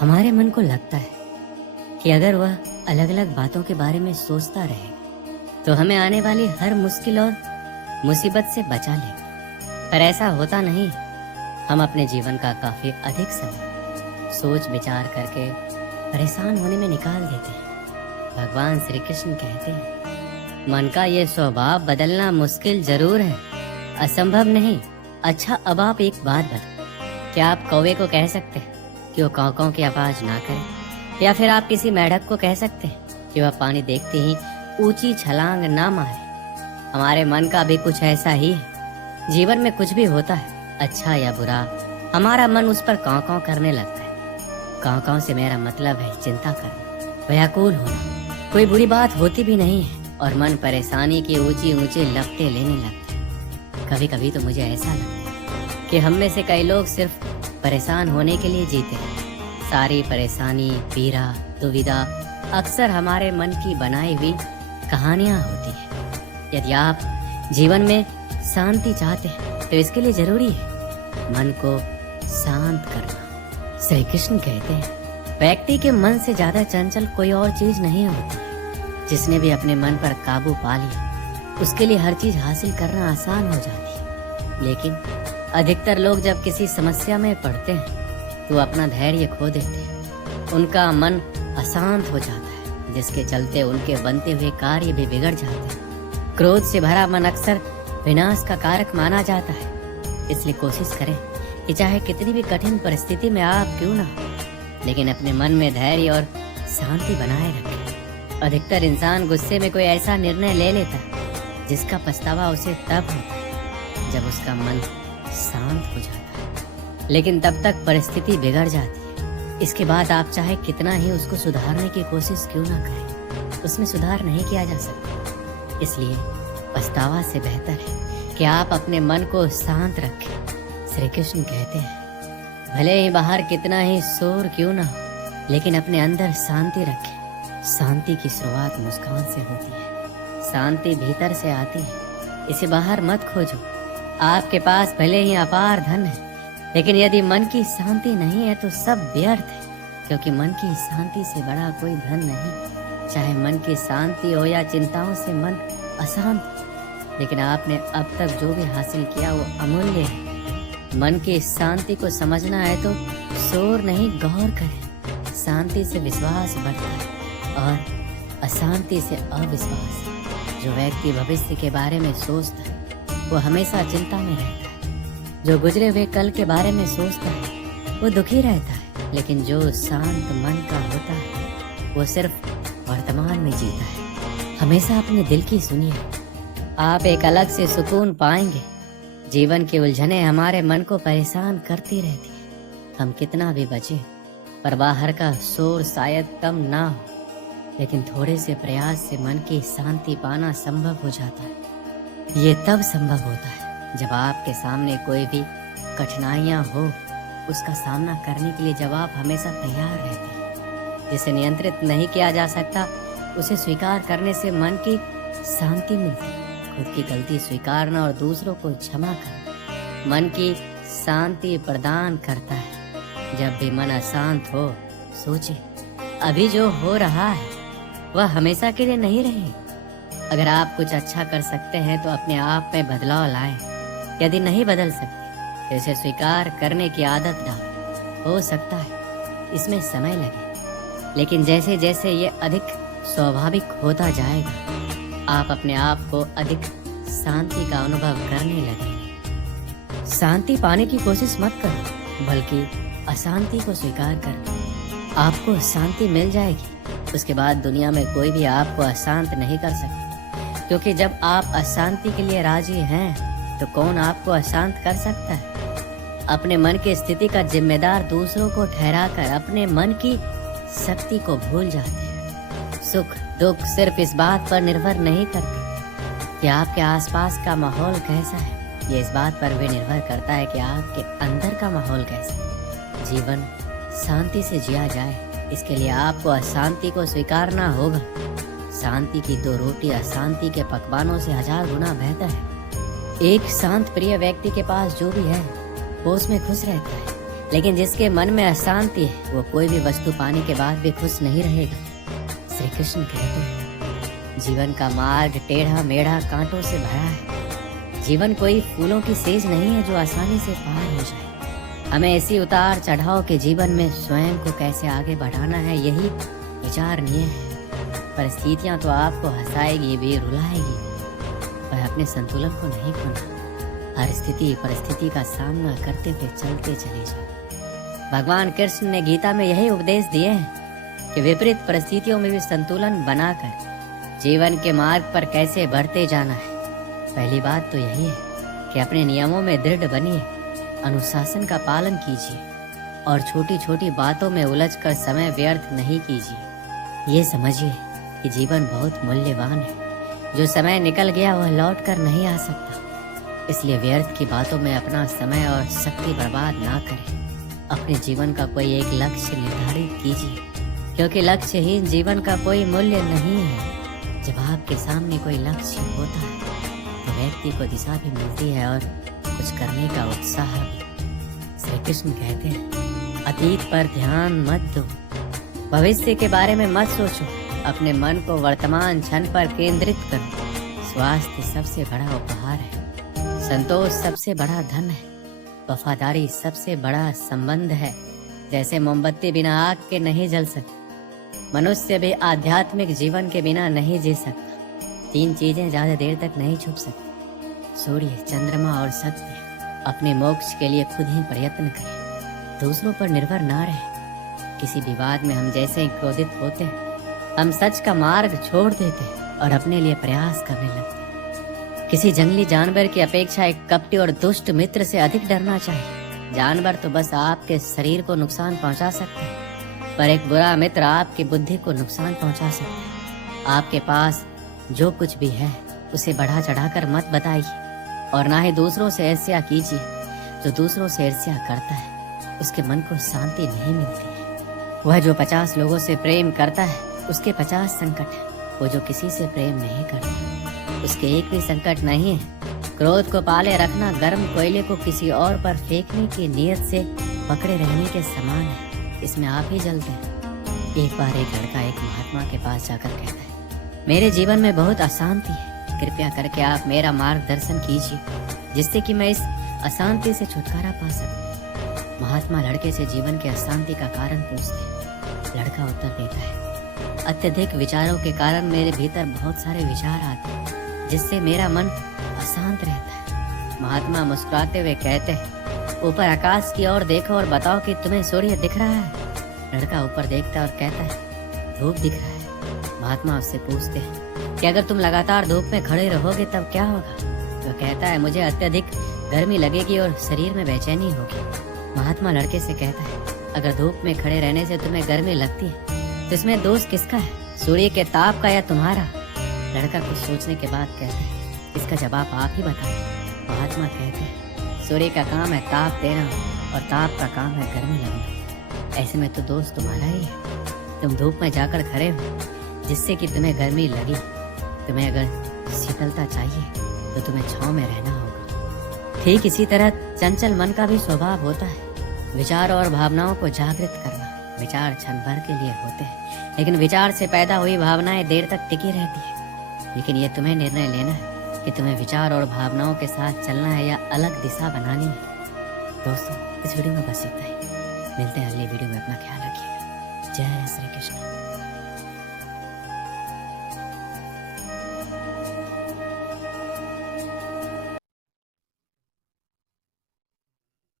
हमारे मन को लगता है कि अगर वह अलग अलग बातों के बारे में सोचता रहे तो हमें आने वाली हर मुश्किल और मुसीबत से बचा ले, पर ऐसा होता नहीं। हम अपने जीवन का काफी अधिक समय सोच विचार करके परेशान होने में निकाल देते हैं। भगवान श्री कृष्ण कहते हैं, मन का ये स्वभाव बदलना मुश्किल जरूर है, असंभव नहीं। अच्छा, अब आप एक बात बताओ, क्या आप कौवे को कह सकते हैं कि वो काँव काँव की आवाज ना करे, या फिर आप किसी मेंढक को कह सकते हैं कि वह पानी देखते ही ऊंची छलांग ना मारे? हमारे मन का भी कुछ ऐसा ही है। जीवन में कुछ भी होता है, अच्छा या बुरा, हमारा मन उस पर काँव काँव करने लगता है। काँव काँव से मेरा मतलब है चिंता करना, व्याकुल होना। कोई बुरी बात होती भी नहीं है और मन परेशानी की ऊंची ऊंची लपटें लेने लगता है। कभी कभी तो मुझे ऐसा लगता है कि हम में से कई लोग सिर्फ परेशान होने के लिए जीते हैं। सारी परेशानी, पीड़ा, दुविधा अक्सर हमारे मन की बनाई हुई कहानियां होती है। यदि आप जीवन में शांति चाहते हैं तो इसके लिए जरूरी है मन को शांत करना। श्री कृष्ण कहते हैं, व्यक्ति के मन से ज्यादा चंचल कोई और चीज नहीं होती। जिसने भी अपने मन पर काबू पा लिया उसके लिए हर चीज हासिल करना आसान हो जाती है। लेकिन अधिकतर लोग जब किसी समस्या में पड़ते हैं तो अपना धैर्य खो देते हैं। उनका मन अशांत हो जाता है, जिसके चलते उनके बनते हुए कार्य भी बिगड़ जाते हैं। क्रोध से भरा मन अक्सर विनाश का कारक माना जाता है। इसलिए कोशिश करें कि चाहे कितनी भी कठिन परिस्थिति में आप क्यों ना हो, लेकिन अपने मन में धैर्य और शांति बनाए रखें। अधिकतर इंसान गुस्से में कोई ऐसा निर्णय ले लेता है जिसका पछतावा उसे तब होता है जब उसका मन शांत हो जाता है, लेकिन तब तक परिस्थिति बिगड़ जाती है। इसके बाद आप चाहे कितना ही उसको सुधारने की कोशिश क्यों ना करें, उसमें सुधार नहीं किया जा सकता। इसलिए पछतावा से बेहतर है कि आप अपने मन को शांत रखें। श्री कृष्ण कहते हैं, भले ही बाहर कितना ही शोर क्यों ना हो, लेकिन अपने अंदर शांति रखें। शांति की शुरुआत मुस्कान से होती है। शांति भीतर से आती है, इसे बाहर मत खोजो। आपके पास भले ही अपार धन है, लेकिन यदि मन की शांति नहीं है तो सब व्यर्थ है, क्योंकि मन की शांति से बड़ा कोई धन नहीं। चाहे मन की शांति हो या चिंताओं से मन अशांत, लेकिन आपने अब तक जो भी हासिल किया वो अमूल्य है। मन की शांति को समझना है तो शोर नहीं, गौर करें। शांति से विश्वास बढ़ता है और अशांति से अविश्वास। जो व्यक्ति भविष्य के बारे में सोचता है वो हमेशा चिंता में रहता है। जो गुजरे हुए कल के बारे में सोचता है वो दुखी रहता है, लेकिन जो शांत मन का होता है वो सिर्फ वर्तमान में जीता है। हमेशा अपने दिल की सुनिए, आप एक अलग से सुकून पाएंगे। जीवन की उलझनें हमारे मन को परेशान करती रहती है। हम कितना भी बचे पर बाहर का शोर शायद कम ना हो, लेकिन थोड़े से प्रयास से मन की शांति पाना संभव हो जाता है। ये तब संभव होता है जब आपके सामने कोई भी कठिनाइयां हो, उसका सामना करने के लिए जब आप हमेशा तैयार रहते हैं। जिसे नियंत्रित नहीं किया जा सकता उसे स्वीकार करने से मन की शांति मिलती है। खुद की गलती स्वीकारना और दूसरों को क्षमा करना मन की शांति प्रदान करता है। जब भी मन अशांत हो, सोचे अभी जो हो रहा है वह हमेशा के लिए नहीं रहेगा। अगर आप कुछ अच्छा कर सकते हैं तो अपने आप में बदलाव लाएं। यदि नहीं बदल सकते तो इसे स्वीकार करने की आदत डालें। हो सकता है इसमें समय लगे, लेकिन जैसे जैसे ये अधिक स्वाभाविक होता जाएगा आप अपने आप को अधिक शांति का अनुभव करने लगेंगे। शांति पाने की कोशिश मत करो, बल्कि अशांति को स्वीकार करो। आपको शांति मिल जाएगी। उसके बाद दुनिया में कोई भी आपको अशांत नहीं कर सकता, क्योंकि जब आप अशांति के लिए राजी हैं तो कौन आपको अशांत कर सकता है। अपने मन की स्थिति का जिम्मेदार दूसरों को ठहराकर अपने मन की शक्ति को भूल जाते हैं। सुख दुख सिर्फ इस बात पर निर्भर नहीं करते कि आपके आसपास का माहौल कैसा है, ये इस बात पर भी निर्भर करता है कि आपके अंदर का माहौल कैसा है। जीवन शांति से जिया जाए, इसके लिए आपको अशांति को स्वीकारना होगा। शांति की 2 रोटी अशांति के पकवानों से 1000 गुना बेहतर है। एक शांत प्रिय व्यक्ति के पास जो भी है वो उसमें खुश रहता है, लेकिन जिसके मन में अशांति है वो कोई भी वस्तु पाने के बाद भी खुश नहीं रहेगा। श्री कृष्ण कहते हैं जीवन का मार्ग टेढ़ा मेढ़ा कांटों से भरा है। जीवन कोई फूलों की सेज नहीं है जो आसानी से पार हो जाए। हमें ऐसी उतार चढ़ाव के जीवन में स्वयं को कैसे आगे बढ़ाना है, यही विचारणीय है। परिस्थितियां तो आपको हंसाएगी भी रुलाएगी, पर अपने संतुलन को नहीं खोना। हर स्थिति परिस्थिति का सामना करते हुए चलते चले जाओ। भगवान कृष्ण ने गीता में यही उपदेश दिए हैं कि विपरीत परिस्थितियों में भी संतुलन बनाकर जीवन के मार्ग पर कैसे बढ़ते जाना है। पहली बात तो यही है कि अपने नियमों में दृढ़ बनिए, अनुशासन का पालन कीजिए और छोटी छोटी बातों में उलझकर समय व्यर्थ नहीं कीजिए। ये समझिए कि जीवन बहुत मूल्यवान है। जो समय निकल गया वह लौट कर नहीं आ सकता। इसलिए व्यर्थ की बातों में अपना समय और शक्ति बर्बाद ना करें। अपने जीवन का कोई एक लक्ष्य निर्धारित कीजिए, क्योंकि लक्ष्यहीन जीवन का कोई मूल्य नहीं है। जब आपके सामने कोई लक्ष्य होता है तो व्यक्ति को दिशा भी मिलती है और कुछ करने का उत्साह भी। श्री कृष्ण कहते हैं अतीत पर ध्यान मत दो, भविष्य के बारे में मत सोचो, अपने मन को वर्तमान क्षण पर केंद्रित करो। स्वास्थ्य सबसे बड़ा उपहार है, संतोष सबसे बड़ा धन है, वफादारी सबसे बड़ा संबंध है। जैसे मोमबत्ती बिना आग के नहीं जल सकती, मनुष्य भी आध्यात्मिक जीवन के बिना नहीं जी सकता। 3 चीजें ज्यादा देर तक नहीं छुप सकती, सूर्य, चंद्रमा और सत्य। अपने मोक्ष के लिए खुद ही प्रयत्न करें, दूसरों पर निर्भर ना रहे। किसी विवाद में हम जैसे ही क्रोधित होते हैं, हम सच का मार्ग छोड़ देते हैं और अपने लिए प्रयास करने लगते हैं। किसी जंगली जानवर की अपेक्षा एक कपटी और दुष्ट मित्र से अधिक डरना चाहिए। जानवर तो बस आपके शरीर को नुकसान पहुंचा सकते हैं, पर एक बुरा मित्र आपकी बुद्धि को नुकसान पहुंचा सकता है। आपके पास जो कुछ भी है उसे बढ़ा चढ़ाकर मत बताइए और ना ही दूसरों से ईर्ष्या कीजिए। जो दूसरों से ईर्ष्या करता है उसके मन को शांति नहीं मिलती है। वह जो 50 लोगों से प्रेम करता है उसके 50 संकट है। वो जो किसी से प्रेम नहीं करता उसके एक भी संकट नहीं है। क्रोध को पाले रखना गर्म कोयले को किसी और पर फेंकने की नीयत से पकड़े रहने के समान है। इसमें आप ही जलते हैं। एक बार एक लड़का एक महात्मा के पास जाकर कहता है मेरे जीवन में बहुत अशांति है, कृपया करके आप मेरा मार्गदर्शन कीजिए जिससे कि मैं इस अशांति से छुटकारा पा सकूं। महात्मा लड़के से जीवन के अशांति का कारण पूछते। लड़का उत्तर देता है अत्यधिक विचारों के कारण मेरे भीतर बहुत सारे विचार आते हैं जिससे मेरा मन अशांत रहता है। महात्मा मुस्कुराते हुए कहते हैं ऊपर आकाश की ओर देखो और बताओ कि तुम्हें सूर्य दिख रहा है। लड़का ऊपर देखता है और कहता है धूप दिख रहा है। महात्मा उससे पूछते हैं कि अगर तुम लगातार धूप में खड़े रहोगे तब क्या होगा? तो कहता है मुझे अत्यधिक गर्मी लगेगी और शरीर में बेचैनी होगी। महात्मा लड़के से कहता है अगर धूप में खड़े रहने से तुम्हें गर्मी लगती है तो इसमें दोष किसका है, सूर्य के ताप का या तुम्हारा? लड़का कुछ सोचने के बाद कहता है इसका जवाब आप ही बताएं। महात्मा कहते हैं सूर्य का काम है ताप देना और ताप का काम है गर्मी लगना। ऐसे में तो दोष तुम्हारा ही है। तुम धूप में जाकर खड़े हो जिससे कि तुम्हें गर्मी लगी। तुम्हें अगर शीतलता चाहिए तो तुम्हें छांव में रहना होगा। ठीक इसी तरह चंचल मन का भी स्वभाव होता है विचार और भावनाओं को जागृत करना। विचार क्षण भर के लिए होते हैं, लेकिन विचार से पैदा हुई भावनाएं देर तक टिकी रहती है। लेकिन ये तुम्हें निर्णय लेना है कि तुम्हें विचार और भावनाओं के साथ चलना है या अलग दिशा बनानी है। दोस्तों इस वीडियो में बस इतना ही। मिलते हैं अगली वीडियो में। अपना ख्याल रखिएगा। जय श्री कृष्ण।